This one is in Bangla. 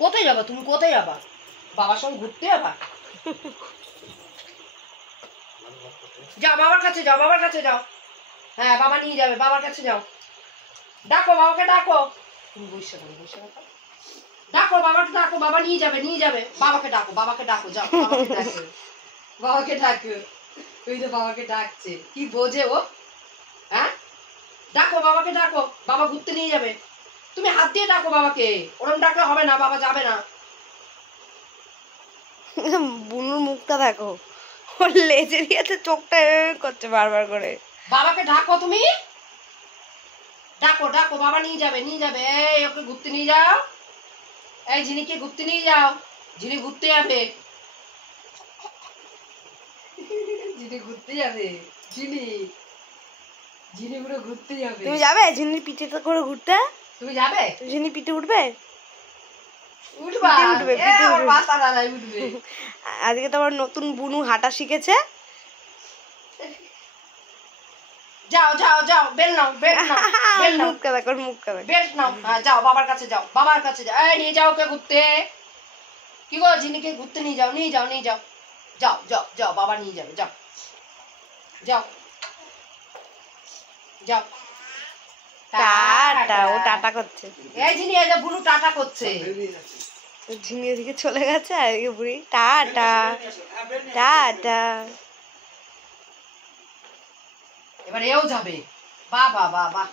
কোথায় যাবা তুমি? কোথায় যাবা? বাবার সঙ্গে ঘুরতে যাবা? যাও বাবার কাছে যাও, বাবার কাছে যাও। হ্যাঁ বাবা নিয়ে যাবে, বাবার কাছে যাও। ডাকো বাবাকে, ডাকো। তুমি বসে থাকো, বসে থাকো। ডাকো বাবাকে, ডাকো, বাবা নিয়ে যাবে, নিয়ে যাবে। বাবাকে ডাকো, বাবাকে ডাকো, যাও বাবাকে ডাকো, বাবাকে ডাকো। ওই তো বাবাকে ডাকছে, কি বোঝে ও? হ্যাঁ ডাকো বাবাকে, ডাকো, বাবা ঘুরতে নিয়ে যাবে। তুমি হাত দিয়ে ডাকো বাবাকে, ওরম ডাকলে হবে না, বাবা যাবে না। বুনুর মুখটা দেখো, ওর লেজের ইয়াতে চোখটা করছে বারবার করে। বাবাকে ডাকো তুমি, ডাকো ডাকো, বাবা নিয়ে যাবে, নিয়ে যাবে। এই ওকে ঘুরতে নিয়ে যাও, এই ঝিনিকে ঘুরতে নিয়ে যাও। ঝিনি ঘুরতে যাবে, ঝিনি ঘুরতে যাবে। ঝিনি, ঝিনি পুরো ঘুরতে যাবে। তুমি যাবে ঝিনির পিঠে করে ঘুরতে? তুমি যাবে? ঝিনি পিঠে উঠবে? উঠবা? উঠবে, এ পিঠে ওর উঠবে। বাসা দাঁড়ায়, উঠবে। আজকে তো আবার নতুন বুনু হাঁটা শিখেছে। যাও যাও যাও, বেল নাও, বেল নাও, বেল নাও, মুখটা দেখো, মুখটা দেখো। বেল নাও। হ্যাঁ যাও বাবার কাছে যাও, বাবার কাছে যাও। এই নিয়ে যাও ওকে ঘুরতে। কি গো ঝিনিকে ঘুরতে নিয়ে যাও, নিয়ে যাও, নিয়ে যাও। যাও যাও যাও, বাবা নিয়ে যাবে, যাও যাও যাও। টাটা, ও টাটা করছে। এই ঝিনি, এই যে বুনু টাটা করছে। ঝিনি ওদিকে চলে গেছে আর এদিকে বুড়ি টাটা টাটা। এবার এও যাবে। বাহ বাহ বাহ বাহ।